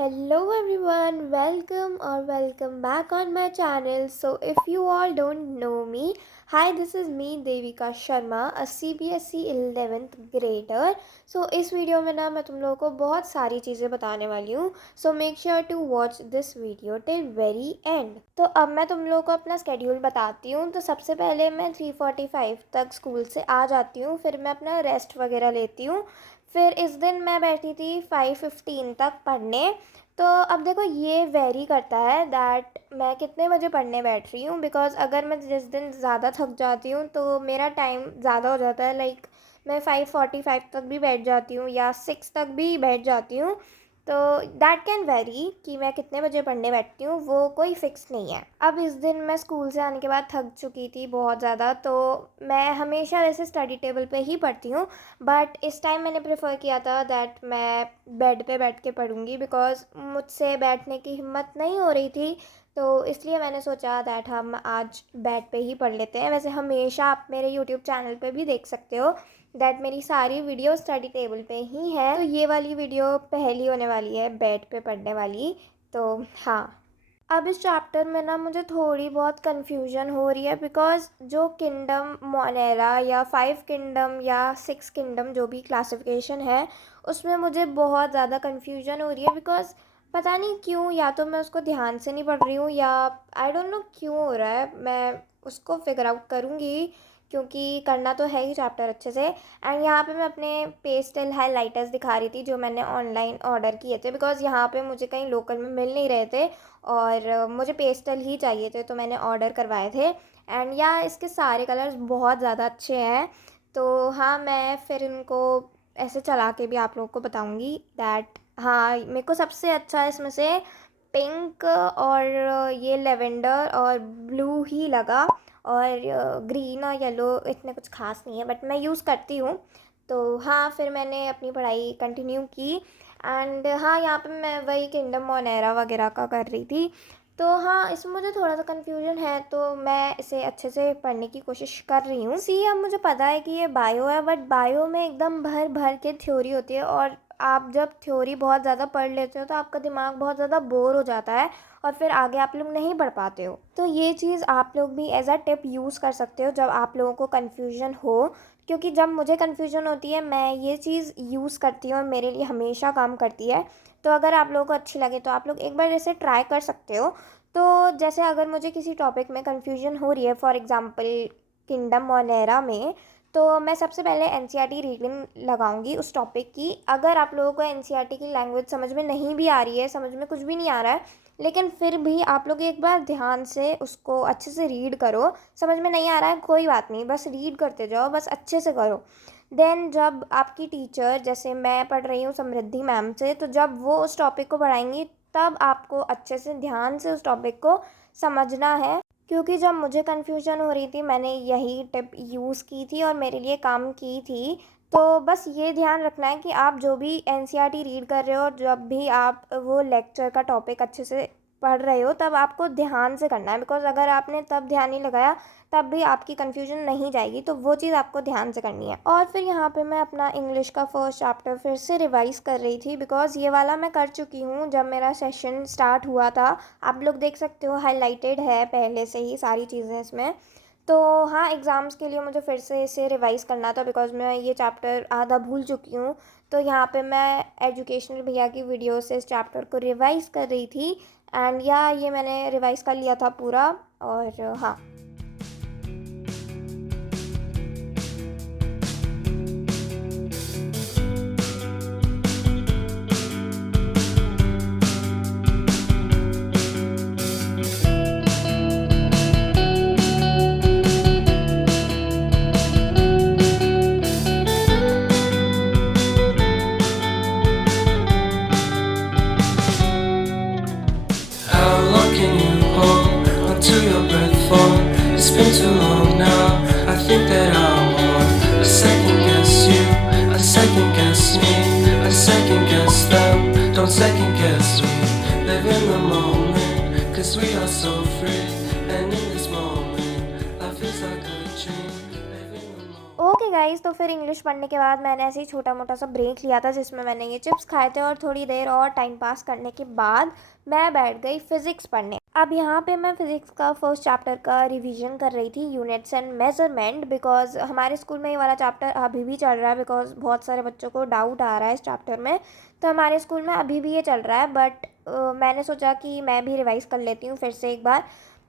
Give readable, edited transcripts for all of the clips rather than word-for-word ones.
Hello everyone, welcome back on my channel. So if you all don't know me, hi, this is me Devika Sharma, a CBSE 11th grader. So इस video में ना मैं तुम लोगों को बहुत सारी चीज़ें बताने वाली हूँ. So make sure to watch this video till very end. तो अब मैं तुम लोगों को अपना स्केड्यूल बताती हूँ. तो सबसे पहले मैं 3:45 तक स्कूल से आ जाती हूँ, फिर मैं अपना रेस्ट वगैरह लेती हूँ. फिर इस दिन मैं बैठी थी 5:15 तक पढ़ने. तो अब देखो ये वेरी करता है दैट मैं कितने बजे पढ़ने बैठ रही हूँ, बिकॉज़ अगर मैं जिस दिन ज़्यादा थक जाती हूँ तो मेरा टाइम ज़्यादा हो जाता है. लाइक मैं 5:45 तक भी बैठ जाती हूँ या 6 तक भी बैठ जाती हूँ. तो दैट कैन वेरी कि मैं कितने बजे पढ़ने बैठती हूँ, वो कोई फ़िक्स नहीं है. अब इस दिन मैं स्कूल से आने के बाद थक चुकी थी बहुत ज़्यादा, तो मैं हमेशा वैसे स्टडी टेबल पे ही पढ़ती हूँ, बट इस टाइम मैंने प्रेफर किया था दैट मैं बेड पे बैठ के पढ़ूँगी, बिकॉज़ मुझसे बैठने की हिम्मत नहीं हो रही थी. तो इसलिए मैंने सोचा दैट हम आज बेड पे ही पढ़ लेते हैं. वैसे हमेशा आप मेरे यूट्यूब चैनल पे भी देख सकते हो दैट मेरी सारी वीडियो स्टडी टेबल पे ही है. तो ये वाली वीडियो पहली होने वाली है बेड पे पढ़ने वाली. तो हाँ, अब इस चैप्टर में ना मुझे थोड़ी बहुत कन्फ्यूजन हो रही है, बिकॉज़ जो किंगडम मोनेरा या 5 किंगडम या 6 किंगडम जो भी क्लासिफिकेशन है, उसमें मुझे बहुत ज़्यादा कन्फ्यूजन हो रही है. बिकॉज़ पता नहीं क्यों, या तो मैं उसको ध्यान से नहीं पढ़ रही हूँ या आई डोंट नो क्यों हो रहा है. मैं उसको फिगर आउट करूँगी, क्योंकि करना तो है ही चैप्टर अच्छे से. एंड यहाँ पे मैं अपने पेस्टल हाइलाइटर्स दिखा रही थी जो मैंने ऑनलाइन ऑर्डर किए थे, बिकॉज़ यहाँ पे मुझे कहीं लोकल में मिल नहीं रहे थे और मुझे पेस्टल ही चाहिए थे, तो मैंने ऑर्डर करवाए थे. एंड या इसके सारे कलर्स बहुत ज़्यादा अच्छे हैं. तो हाँ, मैं फिर इनको ऐसे चला के भी आप लोगों को बताऊँगी दैट हाँ, मेरे को सबसे अच्छा इसमें से पिंक और ये लेवेंडर और ब्लू ही लगा. और ग्रीन और येलो इतने कुछ खास नहीं है, बट मैं यूज़ करती हूँ. तो हाँ, फिर मैंने अपनी पढ़ाई कंटिन्यू की. एंड हाँ, यहाँ पे मैं वही किंगडम मोनेरा वगैरह का कर रही थी. तो हाँ, इसमें मुझे थोड़ा सा कन्फ्यूजन है, तो मैं इसे अच्छे से पढ़ने की कोशिश कर रही हूँ. सी, अब मुझे पता है कि ये बायो है, बट बायो में एकदम भर भर के थ्योरी होती है, और आप जब थ्योरी बहुत ज़्यादा पढ़ लेते हो तो आपका दिमाग बहुत ज़्यादा बोर हो जाता है और फिर आगे आप लोग नहीं पढ़ पाते हो. तो ये चीज़ आप लोग भी एज अ टिप यूज़ कर सकते हो जब आप लोगों को कन्फ्यूजन हो, क्योंकि जब मुझे कन्फ्यूजन होती है मैं ये चीज़ यूज़ करती हूँ और मेरे लिए हमेशा काम करती है. तो अगर आप लोगों को अच्छी लगे तो आप लोग एक बार इसे ट्राई कर सकते हो. तो जैसे अगर मुझे किसी टॉपिक में कन्फ्यूजन हो रही है, फॉर एग्ज़ाम्पल किंगडम मोनेरा में, तो मैं सबसे पहले एनसीईआरटी रीडिंग लगाऊंगी उस टॉपिक की. अगर आप लोगों को एनसीईआरटी की लैंग्वेज समझ में नहीं भी आ रही है, समझ में कुछ भी नहीं आ रहा है, लेकिन फिर भी आप लोग एक बार ध्यान से उसको अच्छे से रीड करो. समझ में नहीं आ रहा है कोई बात नहीं, बस रीड करते जाओ, बस अच्छे से करो. देन जब आपकी टीचर, जैसे मैं पढ़ रही हूँ समृद्धि मैम से, तो जब वो उस टॉपिक को पढ़ाएंगी तब आपको अच्छे से ध्यान से उस टॉपिक को समझना है. क्योंकि जब मुझे कन्फ्यूजन हो रही थी मैंने यही टिप यूज़ की थी और मेरे लिए काम की थी. तो बस ये ध्यान रखना है कि आप जो भी एनसीईआरटी रीड कर रहे हो, जब भी आप वो लेक्चर का टॉपिक अच्छे से पढ़ रहे हो, तब आपको ध्यान से करना है. बिकॉज़ अगर आपने तब ध्यान नहीं लगाया तब भी आपकी कन्फ्यूजन नहीं जाएगी, तो वो चीज़ आपको ध्यान से करनी है. और फिर यहाँ पे मैं अपना इंग्लिश का फर्स्ट चैप्टर फिर से रिवाइज़ कर रही थी, बिकॉज़ ये वाला मैं कर चुकी हूँ जब मेरा सेशन स्टार्ट हुआ था. आप लोग देख सकते हो हाइलाइटेड है पहले से ही सारी चीज़ें इसमें. तो हाँ, एग्ज़ाम्स के लिए मुझे फिर से इसे रिवाइज़ करना था, बिकॉज़ मैं ये चैप्टर आधा भूल चुकी हूँ. तो यहाँ पे मैं एजुकेशनल भैया की वीडियो से इस चैप्टर को रिवाइज़ कर रही थी. एंड या ये मैंने रिवाइज़ कर लिया था पूरा. और हाँ, How long can you hold until your breath falls? It's been too long now. I think that I want a second guess you, a second guess me, a second guess them. Don't second guess me. Live in the moment, 'cause we are so free. And in this moment, life is like a dream. Live in the moment. Okay guys, तो फिर English पढ़ने के बाद मैंने ऐसे ही छोटा मोटा सा ब्रेक लिया था जिसमें मैंने ये चिप्स खाए थे और थोड़ी देर और टाइम पास करने के बाद मैं बैठ गई फिज़िक्स पढ़ने। अब यहाँ पे मैं फ़िज़िक्स का फर्स्ट चैप्टर का रिवीजन कर रही थी, यूनिट्स एंड मेजरमेंट, बिकॉज हमारे स्कूल में ये वाला चैप्टर अभी भी चल रहा है बिकॉज बहुत सारे बच्चों को डाउट आ रहा है इस चैप्टर में। तो हमारे स्कूल में अभी भी ये चल रहा है, बट मैंने सोचा कि मैं भी रिवाइज़ कर लेती हूँ फिर से एक बार।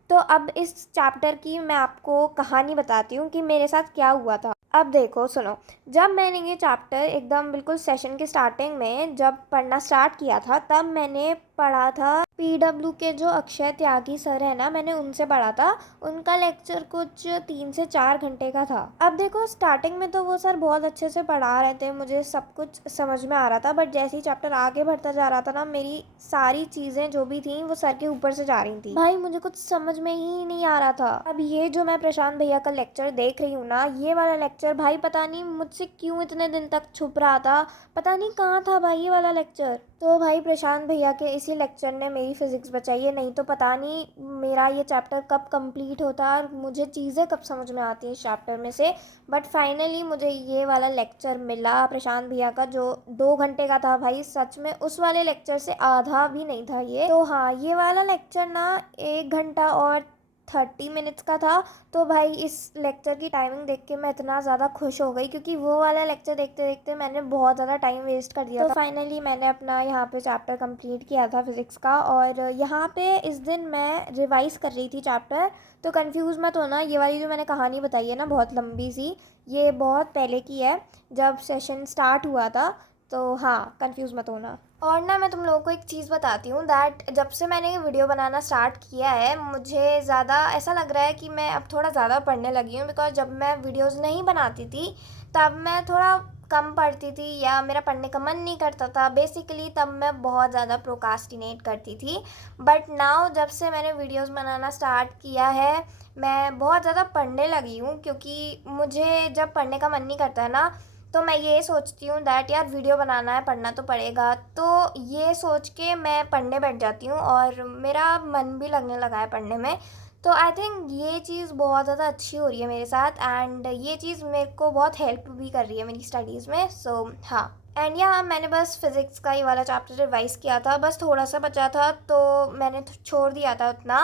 तो अब इस चैप्टर की मैं आपको कहानी बताती हूँ कि मेरे साथ क्या हुआ था। अब देखो सुनो, जब मैंने ये चैप्टर एकदम बिल्कुल सेशन के स्टार्टिंग में जब पढ़ना स्टार्ट किया था तब मैंने पढ़ा था पीडब्ल्यू के जो अक्षय त्यागी सर है ना, मैंने उनसे पढ़ा था। उनका लेक्चर कुछ 3 से 4 घंटे का था। अब देखो स्टार्टिंग में तो वो सर बहुत अच्छे से पढ़ा रहे थे, मुझे सब कुछ समझ में आ रहा था, बट जैसे ही चैप्टर आगे बढ़ता जा रहा था ना, मेरी सारी चीज़ें जो भी थी वो सर के ऊपर से जा रही थी। भाई मुझे कुछ समझ में ही नहीं आ रहा था। अब ये जो मैं प्रशांत भैया का लेक्चर देख रही हूँ ना, ये वाला लेक्चर भाई पता नहीं मुझसे क्यों इतने दिन तक छुप रहा था, पता नहीं कहाँ था भाई ये वाला लेक्चर। तो भाई प्रशांत भैया के इसी लेक्चर ने मेरी फिज़िक्स बचाई है, नहीं तो पता नहीं मेरा ये चैप्टर कब कंप्लीट होता और मुझे चीज़ें कब समझ में आती हैं इस चैप्टर में से। बट फाइनली मुझे ये वाला लेक्चर मिला प्रशांत भैया का जो 2 घंटे का था। भाई सच में उस वाले लेक्चर से आधा भी नहीं था ये। तो हाँ, ये वाला लेक्चर ना 1 घंटा और 30 मिनट्स का था। तो भाई इस लेक्चर की टाइमिंग देख के मैं इतना ज़्यादा खुश हो गई क्योंकि वो वाला लेक्चर देखते देखते मैंने बहुत ज़्यादा टाइम वेस्ट कर दिया था। फाइनली मैंने अपना यहाँ पे चैप्टर कंप्लीट किया था फिज़िक्स का, और यहाँ पे इस दिन मैं रिवाइज़ कर रही थी चैप्टर। तो कंफ्यूज मत होना, ये वाली जो मैंने कहानी बताई है ना बहुत लंबी सी, ये बहुत पहले की है जब सेशन स्टार्ट हुआ था। तो हाँ, कंफ्यूज मत होना। और ना मैं तुम लोगों को एक चीज़ बताती हूँ दैट जब से मैंने ये वीडियो बनाना स्टार्ट किया है मुझे ज़्यादा ऐसा लग रहा है कि मैं अब थोड़ा ज़्यादा पढ़ने लगी हूँ। बिकॉज जब मैं वीडियोस नहीं बनाती थी तब मैं थोड़ा कम पढ़ती थी या मेरा पढ़ने का मन नहीं करता था बेसिकली, तब मैं बहुत ज़्यादा प्रोकास्टिनेट करती थी। बट नाउ जब से मैंने वीडियोस बनाना स्टार्ट किया है मैं बहुत ज़्यादा पढ़ने लगी हूँ, क्योंकि मुझे जब पढ़ने का मन नहीं करता है ना तो मैं ये सोचती हूँ दैट यार वीडियो बनाना है, पढ़ना तो पड़ेगा। तो ये सोच के मैं पढ़ने बैठ जाती हूँ और मेरा मन भी लगने लगा है पढ़ने में। तो आई थिंक ये चीज़ बहुत ज़्यादा अच्छी हो रही है मेरे साथ, एंड ये चीज़ मेरे को बहुत हेल्प भी कर रही है मेरी स्टडीज़ में। सो हाँ, एंड यहाँ मैंने बस फिज़िक्स का ये वाला चैप्टर रिवाइज़ किया था, बस थोड़ा सा बचा था तो मैंने छोड़ दिया था उतना।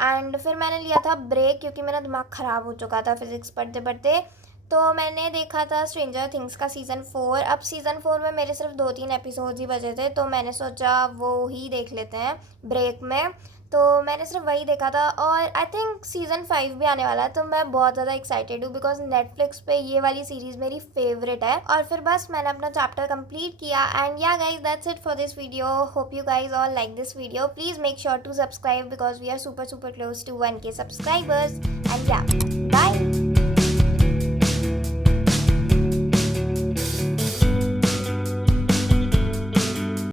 एंड फिर मैंने लिया था ब्रेक क्योंकि मेरा दिमाग ख़राब हो चुका था फिज़िक्स पढ़ते पढ़ते। तो मैंने देखा था स्ट्रेंजर थिंग्स का सीज़न 4। अब सीज़न 4 में मेरे सिर्फ 2-3 एपिसोड्स ही बचे थे, तो मैंने सोचा वो ही देख लेते हैं ब्रेक में। तो मैंने सिर्फ वही देखा था, और आई थिंक सीज़न 5 भी आने वाला है, तो मैं बहुत ज़्यादा एक्साइटेड हूँ बिकॉज नेटफ्लिक्स पे ये वाली सीरीज़ मेरी फेवरेट है। और फिर बस मैंने अपना चैप्टर कंप्लीट किया, and yeah guys that's it for this video. Hope you guys all like this video. Please make sure to subscribe because we are super close to 1K subscribers. And yeah bye.